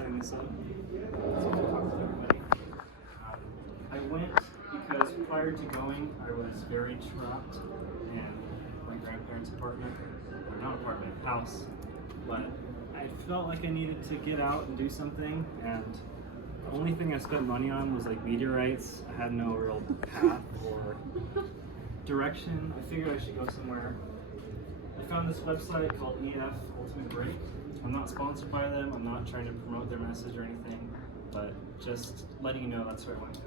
setting this up. So I can talk with everybody. I went because prior to going, I was very trapped in my grandparents' apartment, or not apartment, house. But I felt like I needed to get out and do something, and the only thing I spent money on was like meteorites. I had no real path or direction. I figured I should go somewhere. I found this website called EF Ultimate Break. I'm not sponsored by them. I'm not trying to promote their message or anything, but just letting you know that's where I went to.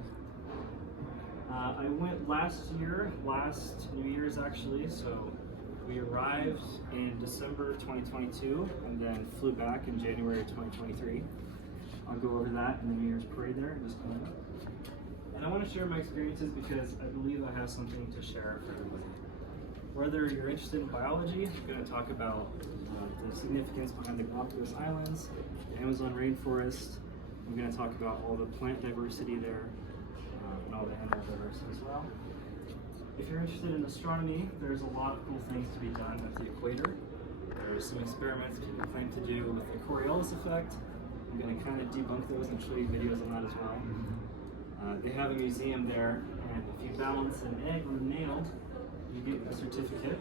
I went last New Year's actually, so we arrived in December 2022 and then flew back in January 2023. I'll go over that in the New Year's parade there in just a minute. And I want to share my experiences because I believe I have something to share for everybody. Whether you're interested in biology, I'm going to talk about the significance behind the Galápagos Islands, the Amazon rainforest. I'm going to talk about all the plant diversity there and all the animal diversity as well. If you're interested in astronomy, there's a lot of cool things to be done at the equator. There's some experiments people claim to do with the Coriolis effect. I'm going to kind of debunk those and show you videos on that as well. They have a museum there, and if you balance an egg on a nail, you get a certificate.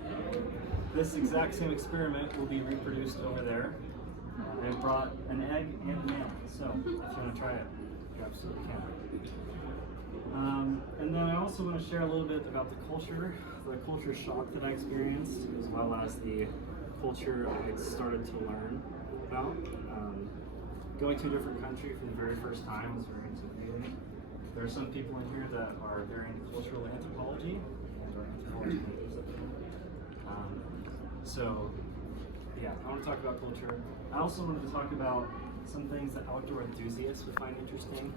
This exact same experiment will be reproduced over there. I brought an egg and a nail, so if you want to try it, you absolutely can. And then I also want to share a little bit about the culture shock that I experienced, as well as the culture I started to learn about. Going to a different country for the very first time was very intimidating. There are some people in here that are very into cultural anthropology and are anthropology majors at the moment. So yeah, I want to talk about culture. I also wanted to talk about some things that outdoor enthusiasts would find interesting.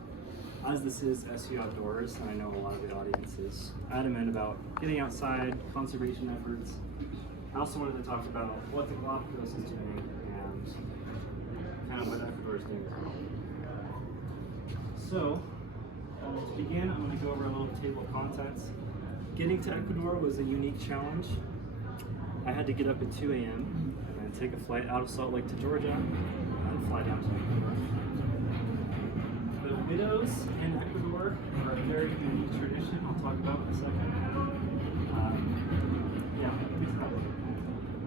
As this is SU Outdoors, and I know a lot of the audience is adamant about getting outside, conservation efforts. I also wanted to talk about what the Galápagos is doing and kind of what Ecuador is doing as well. So, to begin, I'm going to go over a little table of contents. Getting to Ecuador was a unique challenge. I had to get up at 2 a.m. and take a flight out of Salt Lake to Georgia and fly down to Ecuador. The widows in Ecuador are a very unique tradition I'll talk about in a second.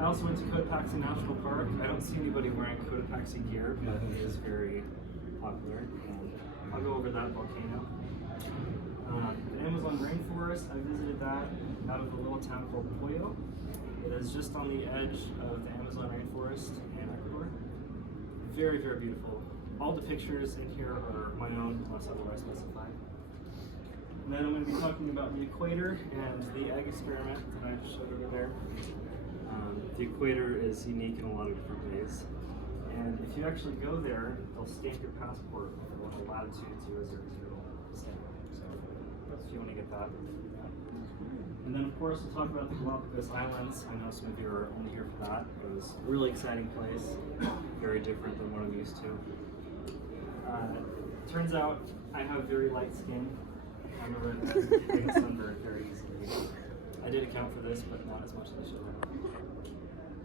I also went to Cotopaxi National Park. I don't see anybody wearing Cotopaxi gear, but it is very popular. I'll go over that volcano. The Amazon rainforest, I visited that out of a little town called Pollo. It is just on the edge of the Amazon rainforest in Ecuador. Very, very beautiful. All the pictures in here are my own, unless otherwise specified. And then I'm going to be talking about the equator and the egg experiment that I just showed over there. The equator is unique in a lot of different ways. And if you actually go there, they'll stamp your passport for what latitude 000 stamp. So if you want to get that. And then of course we'll talk about the Galápagos Islands. I know some of you are only here for that. It was a really exciting place, very different than what I'm used to. Turns out I have very light skin. I'm a sunburned very easily. I did account for this, but not as much as I should have.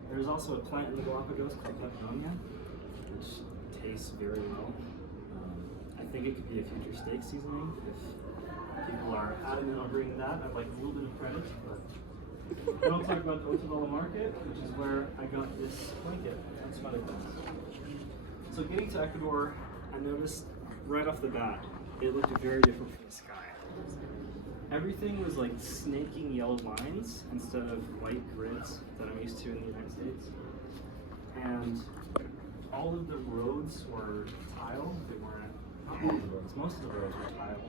There's also a plant in the Galápagos called pepperoni, which tastes very well. I think it could be a future steak seasoning. If people are adamant on bringing that, I'd like a little bit of credit. But then I'll talk about the Otavalo Market, which is where I got this blanket and some other things. So getting to Ecuador, I noticed right off the bat, it looked very different from the sky. Everything was like snaking yellow lines instead of white grids that I'm used to in the United States. And all of the roads were tile. They weren't, not all the roads, most of the roads were tile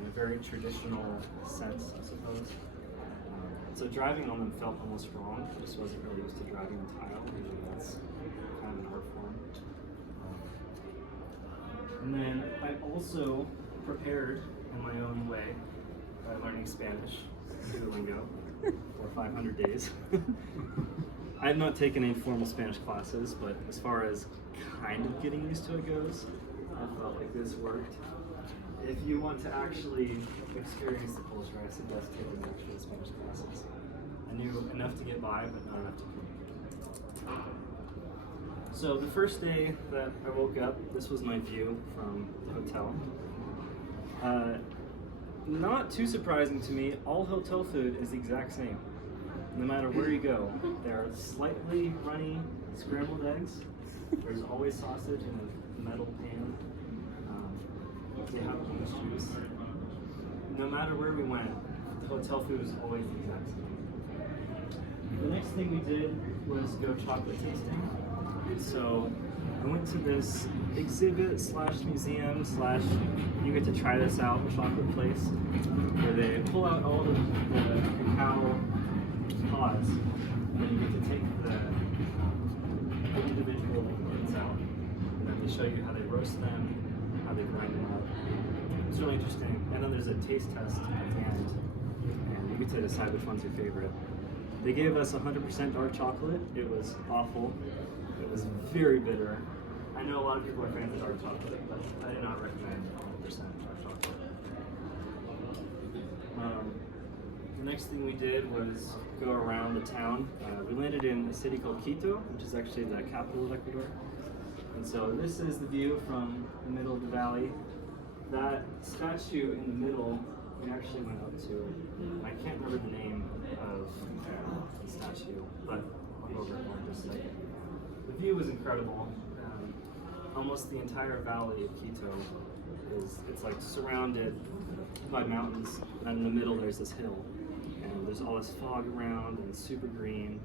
in a very traditional sense, I suppose. So driving on them felt almost wrong. I just wasn't really used to driving on tile. Usually that's kind of an art form. And then I also prepared in my own way by learning Spanish, Duolingo, for 500 days. I have not taken any formal Spanish classes, but as far as kind of getting used to it goes, I felt like this worked. If you want to actually experience the culture, I suggest taking actual Spanish classes. I knew enough to get by, but not enough to communicate. So the first day that I woke up, this was my view from the hotel. Not too surprising to me, all hotel food is the exact same. No matter where you go, there are slightly runny scrambled eggs. There's always sausage in a metal pan. They have orange juice. No matter where we went, the hotel food is always the exact same. The next thing we did was go chocolate tasting. So I went to this exhibit slash museum slash you get to try this out chocolate place where they pull out all the cacao pods and you get to take the individual bits out and then they show you how they roast them, how they grind them up. It's really interesting. And then there's a taste test at the end and you get to decide which one's your favorite. They gave us 100% dark chocolate. It was awful. It was very bitter. I know a lot of people are fans of dark chocolate, but I do not recommend 100% dark chocolate. The next thing we did was go around the town. We landed in a city called Quito, which is actually the capital of Ecuador. And so this is the view from the middle of the valley. That statue in the middle, we actually went up to. I can't remember the name of the statue, but I'll go over it more in just a second. The view was incredible. Almost the entire valley of Quito it's like surrounded by mountains, and in the middle there's this hill. And there's all this fog around and it's super green.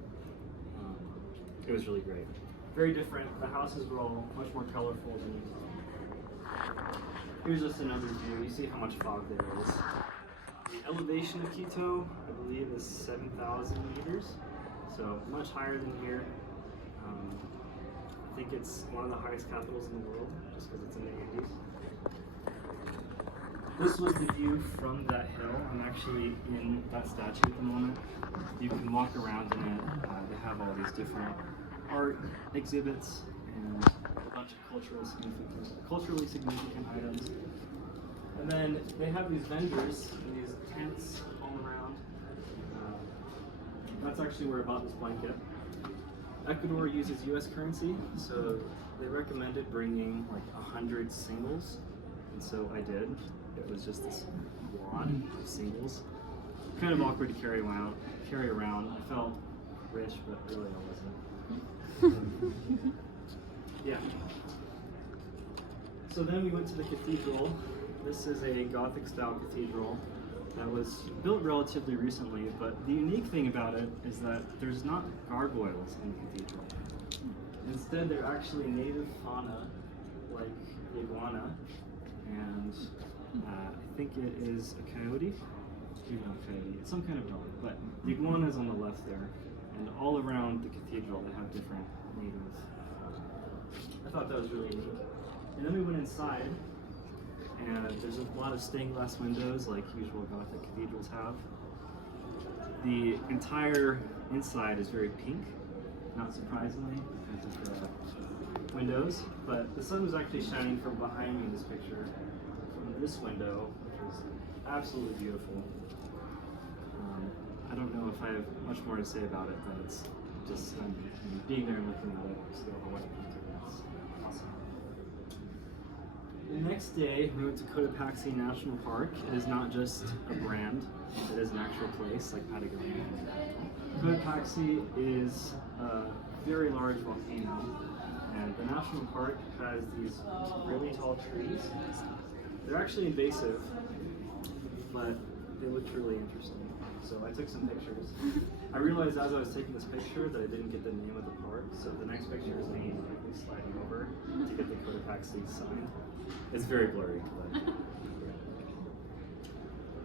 It was really great. Very different. The houses were all much more colorful than here's just another view. You see how much fog there is. The elevation of Quito, I believe, is 7,000 meters, so much higher than here. I think it's one of the highest capitals in the world, just because it's in the Andes. This was the view from that hill. I'm actually in that statue at the moment. You can walk around in it. They have all these different art exhibits and a bunch of culturally significant items. And then they have these vendors and these tents all around. That's actually where I bought this blanket. Ecuador uses US currency, so they recommended bringing like 100 singles, and so I did. It was just this wad of singles. Kind of awkward to carry around. I felt rich, but really I wasn't. Yeah. So then we went to the cathedral. This is a Gothic style cathedral that was built relatively recently, but the unique thing about it is that there's not gargoyles in the cathedral. Instead, they're actually native fauna, like the iguana, and I think it is a coyote. Maybe not a coyote, it's some kind of dog, but the iguana is on the left there, and all around the cathedral they have different native. I thought that was really neat. And then we went inside, and there's a lot of stained glass windows like usual Gothic cathedrals have. The entire inside is very pink, not surprisingly, because of the windows, but the sun was actually shining from behind me in this picture, from this window, which was absolutely beautiful. I don't know if I have much more to say about it, but it's just being there and looking at it, still what it means. Awesome. The next day, we went to Cotopaxi National Park. It is not just a brand, it is an actual place like Patagonia. Cotopaxi is a very large volcano, and the national park has these really tall trees. They're actually invasive, but they looked really interesting. So I took some pictures. I realized as I was taking this picture that I didn't get the name of the park, so the next picture is me sliding over to get the Cotopaxi sign. It's very blurry, but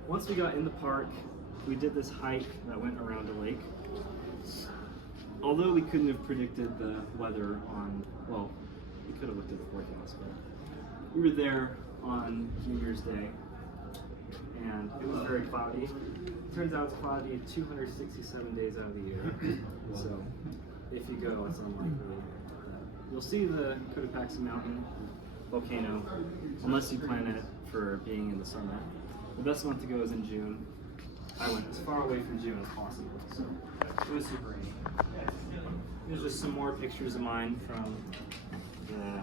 once we got in the park, we did this hike that went around a lake. Although we couldn't have predicted the weather well, we could have looked at the forecast, but we were there on New Year's Day, and it was very cloudy. Turns out it's cloudy 267 days out of the year, so if you go, it's unlikely. You'll see the Cotopaxi Mountain volcano, unless you plan it for being in the summer. The best month to go is in June. I went as far away from June as possible, so it was super rainy. Here's just some more pictures of mine from the,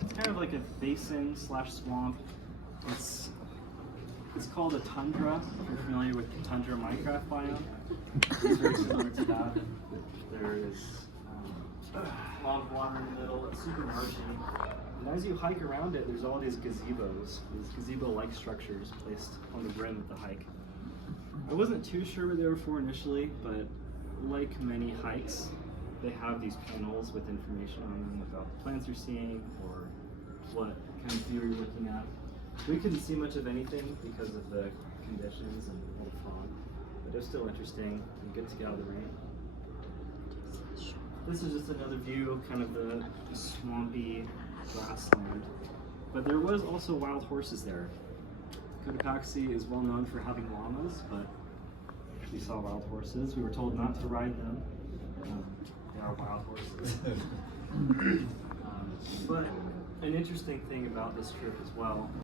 it's kind of like a basin slash swamp. It's called a tundra, if you're familiar with the tundra Minecraft biome. It's very similar to that. There is a lot of water in the middle, it's super marshy. And as you hike around it, there's all these gazebos, these gazebo-like structures placed on the rim of the hike. I wasn't too sure what they were for initially, but like many hikes, they have these panels with information on them about the plants you're seeing or what kind of view you're looking at. We couldn't see much of anything because of the conditions and all the fog, but it was still interesting and good to get out of the rain. This is just another view, kind of the swampy grassland. But there was also wild horses there. Cotopaxi is well known for having llamas, but we saw wild horses. We were told not to ride them. They are wild horses. But an interesting thing about this trip as well